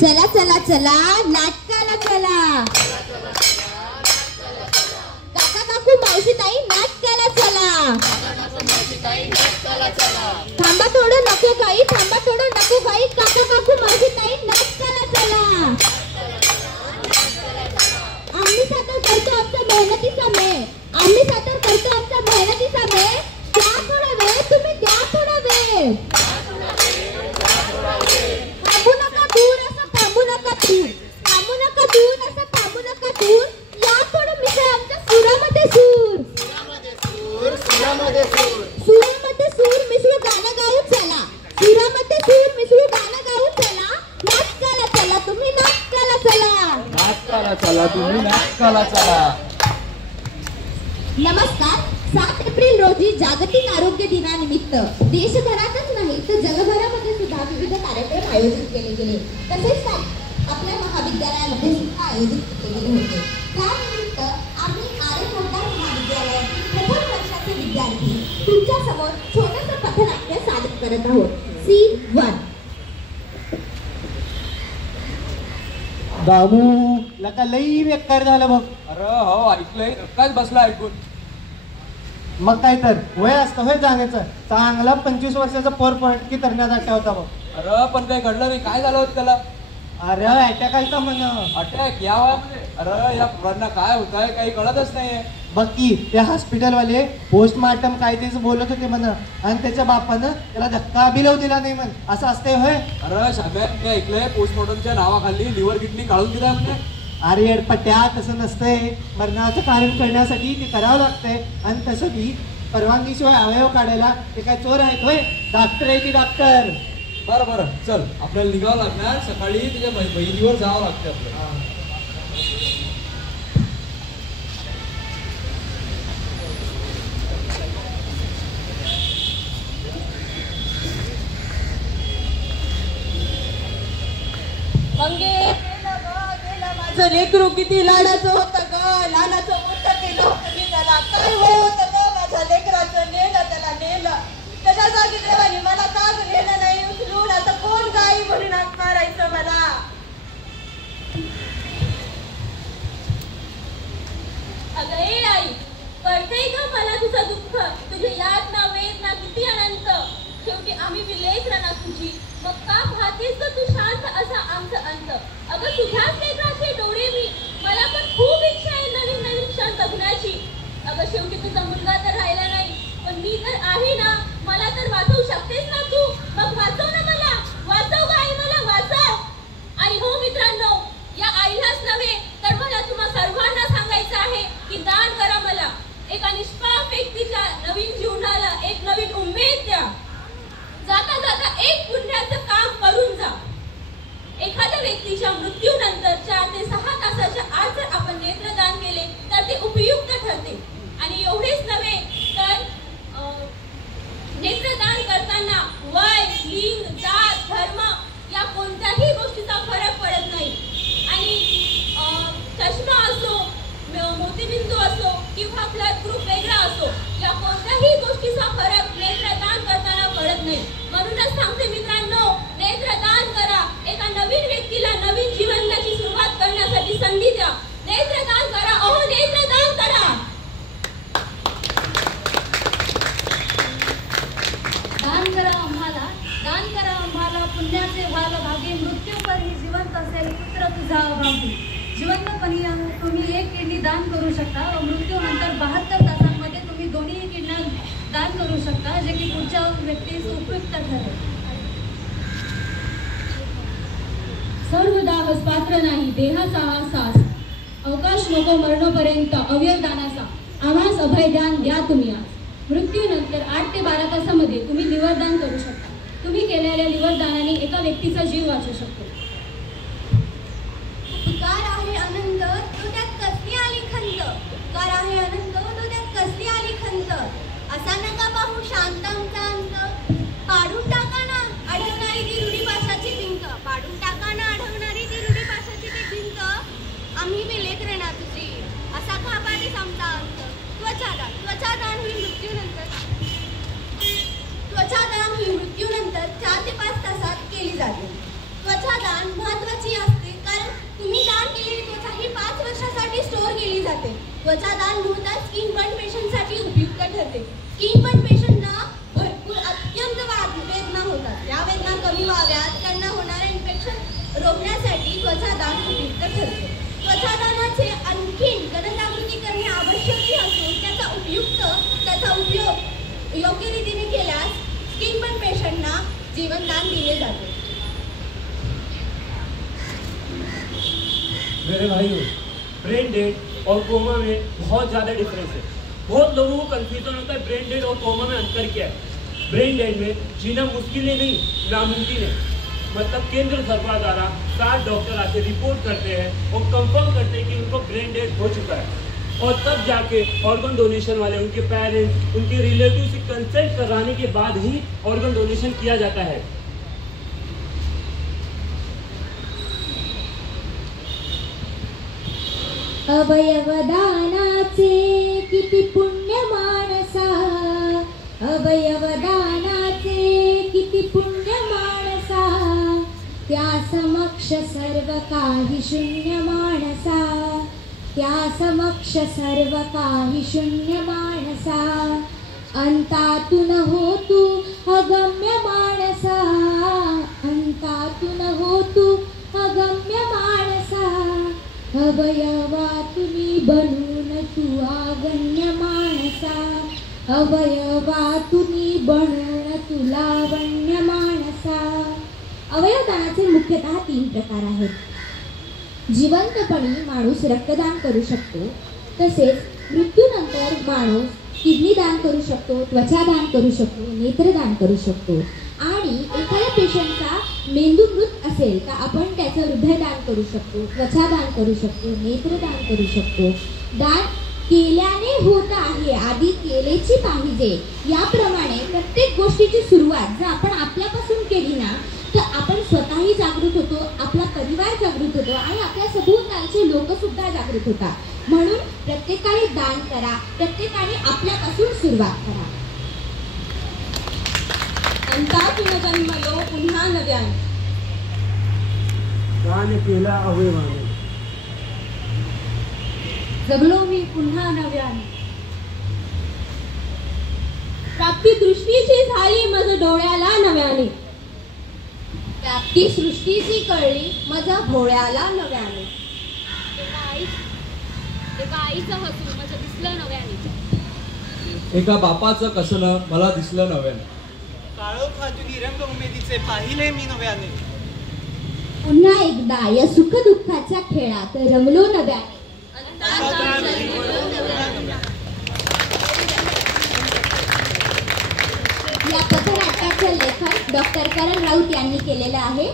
चला चला चला नाटकाला चला, काका काकू मावशी ताई नाटकाला चला, थांबा थोडं नको काही, थांबा थोडं नको काही, काका काकू मावशी ताई नाटकाला चला. आम्ही सादर करतो आमच्या मेहनतीचा मेळ, आम्ही सादर करतो आमच्या मेहनतीचा मेळ. द्या थोडा वेळ, तुम्ही द्या थोडा वेळ. थांबू नका दूर असं, थांबू नका दूर, थांबू नका दूर असं, थांबू नका दूर. या थोडं मिसळ आमच्या सुरामध्ये सूर, सुरामध्ये सूर मिसळू गाणं गाऊ चला, सुरामध्ये सूर मिसळू गाणं गाऊ चला. नाटकाला चला तुम्ही, नाटकाला चला, नाटकाला चला तुम्ही, नाटकाला चला. नमस्कार. 7 एप्रिल रोजी जागतिक आरोग्य दिनानिमित्त देशभरातच नाही तर जगभरामध्ये सुद्धा विविध कार्यक्रम आयोजित केले गेले. तसेच आपल्या महाविद्यालयामध्ये सुद्धा आयोजित केले गेले होते. त्यानिमित्त आम्ही आर्य मोटार महाविद्यालयातील प्रथम वर्षाचे विद्यार्थी तुमच्या समोर छोटंसं पथनाट्य सादर करत आहोत. सीन 1. बाबू लका लई बेकार झालं बघ. अरे हो ऐकलंय, काच बसला ऐकून. मग काय तर वय असतं होय जाण्याचं. चांगला 25 वर्षाचा पोर पटकी तरण्यात अटॅक होता बघ. अरे पण काही घडलं नाही, काय झालं होतं त्याला? अरे अटॅक आलता म्हण. अटॅक या वयामध्ये? अरे या पोरांना काय होत आहे काही कळतच नाहीये. बघ की ते हॉस्पिटलवाले पोस्टमार्टम काय तेच बोलत होते म्हण, आणि त्याच्या बापानं त्याला धक्का बिलव दिला नाही म्हण. असं असतंय होय? अरे शाम्या मी ऐकलंय पोस्टमॉर्टमच्या नावाखाली लिव्हर किडनी काढून दिलाय म्हणजे. अरे एडपट्या तसं नसतंय. मरणाचं कारण करण्यासाठी ते करावं लागतंय. आणि तसं बी परवानगीशिवाय अवयव काढायला ते काय चोर आहेत होय? डॉक्टर आहे ती डॉक्टर. बरं बरं चल आपल्याला निघावं लागणार. सकाळी तुझ्या बहिणीवर जावं लागतं आपल्याला. माझं लेकरू किती लाडाचं होतं ग, लहानाचं मोठं केलं होतं मी त्याला. काय होतं ग माझ्या लेकराचं, नेलं त्याला नेलं. त्याच्या जागी देवानी मला का नेलं नाही उचलून. आता कोण गाई म्हणून हात मारायचं मला. अगं ए आई, कळतंय का मला तुझं दुःख, तुझी यातना वेदना किती अनंत. शेवटी आम्ही बी लेकरं ना तुझी, मग का पाहतेस ग तू शांत असा आमचं अंत. अगं तुझ्याच लेकराचे डोळे मी, मला पण खूप इच्छा आहे नवीन नवीन क्षण बघण्याची. अगं शेवटी तुझा मुलगा तर राहिला नाही, पण मी तर आहे ना. मला तर वाचवू शकतेस ना तू, मग वाचव ना मला. वाचव ग आई, मला वाचव. आणि हो मित्रांनो, या आईलाच नव्हे तर मला तुम्हा सर्वांना सांगायचं आहे की दान करा मला. एका निष्पाप व्यक्तीच्या नवीन जीवनाला एक नवीन उमेद द्या. जाता जाता एक पुण्याचं काम करून जा. एखाद्या व्यक्तीच्या मृत्यूनंतर 4 ते 6 तासाच्या आत जर आपण नेत्रदान केले तर ते उपयुक्त ठरते. आणि एवढेच नव्हे तर नेत्रदान करताना वय, लिंग, जात, धर्म या कोणत्याही गोष्टीचा फरक पडत नाही. आणि चष्मा असो, मोतीबिंदू असो किंवा ब्लड ग्रुप वेगळा असो, या कोणत्याही गोष्टीचा फरक नेत्रदान करताना पडत नाही. म्हणूनच सांगते मित्रांनो, नेत्रदान करा. एका नवीन व्यक्तीला नवीन जीवनाची सुरुवात करण्यासाठी संधी द्या. नेत्रदान करा, अहो नेत्रदान करा. दान करा आम्हाला, दान करा आम्हाला. पुण्याचे व्हाल भागे, मृत्यूपरी जिवंत असेल पुत्र तुझा भागी. जिवंतपणी तुम्ही एक किडनी दान करू शकता व मृत्यूनंतर 72 तासांमध्ये तुम्ही दोन्ही किडन्या दान करू शकता, जे की पुढच्या व्यक्तीस उपयुक्त ठरेल. सर्व दाहस पात्र नाही देहाचा हा सास, अवकाश नको मरणोपर्यंत अवयवदानाचा. आम्हास अभयदान द्या तुम्ही आज. मृत्यूनंतर 8 ते 12 तासामध्ये तुम्ही लिव्हरदान करू शकता. तुम्ही केलेल्या लिव्हरदानाने एका व्यक्तीचा जीव वाचू शकतो. उपकार आहे अनंत, तो त्यात कसली आली खंत. उपकार आहे अनंत, तो त्यात कसली आली खंत. असा नका पाहू शांत आमचा अंत. पाडून टाका ना आढळणारी ती रूढीपाशाची भिंत. पाडून टाका ना आढळणारी ती रूढीपाशाची ती भिंत. आम्ही बी लेकरं ना तुझी, असा खापारीच आमचा अंत. त्वचादान, त्वचादान ही मृत्यूनंतर, त्वचादान ही मृत्यूनंतर 4 ते 5 तासात केली जाते. त्वचादान महत्वाची त्वचादान मुळात स्किन बर्न पेशंटसाठी उपयुक्त ठरते. स्किन बर्न पेशंटना भरपूर अत्यंत वेदना होतात. या वेदना कमी व्हाव्यात, त्यांना होणारे इन्फेक्शन रोखण्यासाठी त्वचादान उपयुक्त ठरते. त्वचादानाचे आणखीन जनजागृती करणे आवश्यक असून त्याचा उपयोग योग्य रीतीने केल्यास स्किन बर्न पेशंटना जीवनदान दिले जाते. मेरे भाइयों, ब्रेन डेड और कोमा में बहुत ज़्यादा डिफरेंस है. बहुत लोगों को कंफ्यूजन होता है ब्रेन डेड और कोमा में अंतर क्या है. ब्रेन डेड में जीना मुश्किल ही नहीं, नामुमकिन है. मतलब केंद्र सरकार द्वारा 7 डॉक्टर आके रिपोर्ट करते हैं और कंफर्म करते हैं कि उनको ब्रेन डेड हो चुका है. और तब जाके ऑर्गन डोनेशन वाले, उनके पेरेंट्स, उनके रिलेटिव से कंसल्ट कराने के बाद ही ऑर्गन डोनेशन किया जाता है. अवयवदानाचे किती पुण्य माणसा, अवयवदानाचे किती पुण्य माणसा, त्या समक्ष सर्व काही शून्य माणसा, त्या समक्ष सर्व काही शून्य माणसा, अंतातून हो तू अगम्य माणसा, अंतातून हो तू अगम्य माणसा, अवयवातुनी बनून तू आगण्य माणसा, अवयवातुनी बनून तू लावण्य माणसा. अवयवदानाचे मुख्यतः 3 प्रकार आहेत. जिवंतपणी माणूस रक्तदान करू शकतो, तसेच मृत्यूनंतर माणूस किडनी दान करू शकतो, त्वचा दान करू शकतो, नेत्रदान करू शकतो. आणि एखाद्या पेशंटचा मेंदू मृत असेल तर आपण त्याचं हृदयदान करू शकतो, त्वचादान करू शकतो, नेत्रदान करू शकतो. दान केल्याने होत आहे, आधी केलेची पाहिजे. याप्रमाणे प्रत्येक गोष्टीची सुरुवात जर आपण आपल्यापासून केली ना तर आपण स्वतःही जागृत होतो, आपला परिवार जागृत होतो आणि आपल्या सभोवतालचे लोक सुद्धा जागृत होतात. म्हणून प्रत्येकाने दान करा, प्रत्येकाने आपल्यापासून सुरुवात करा. अंतातून जन्मलो पुन्हा नव्याने, दान केला अवयवाने, जगलो मी पुन्हा नव्याने. प्राप्ती दृष्टीची झाली मज डोळ्याला नव्याने, व्याप्ती सृष्टीची कळली माझा भोळ्याला नव्याने. एका आईचं हसू माझं दिसलं नव्याने, एका बापाचं कसणं मला दिसलं नव्याने, काळोखातून रंग उमेदीचे पाहिले मी नव्याने. पुन्हा एकदा या सुख दुःखाच्या खेळात रमलो नव्याने. या पथनाट्याचं लेखन डॉक्टर करण राऊत यांनी केलेलं आहे.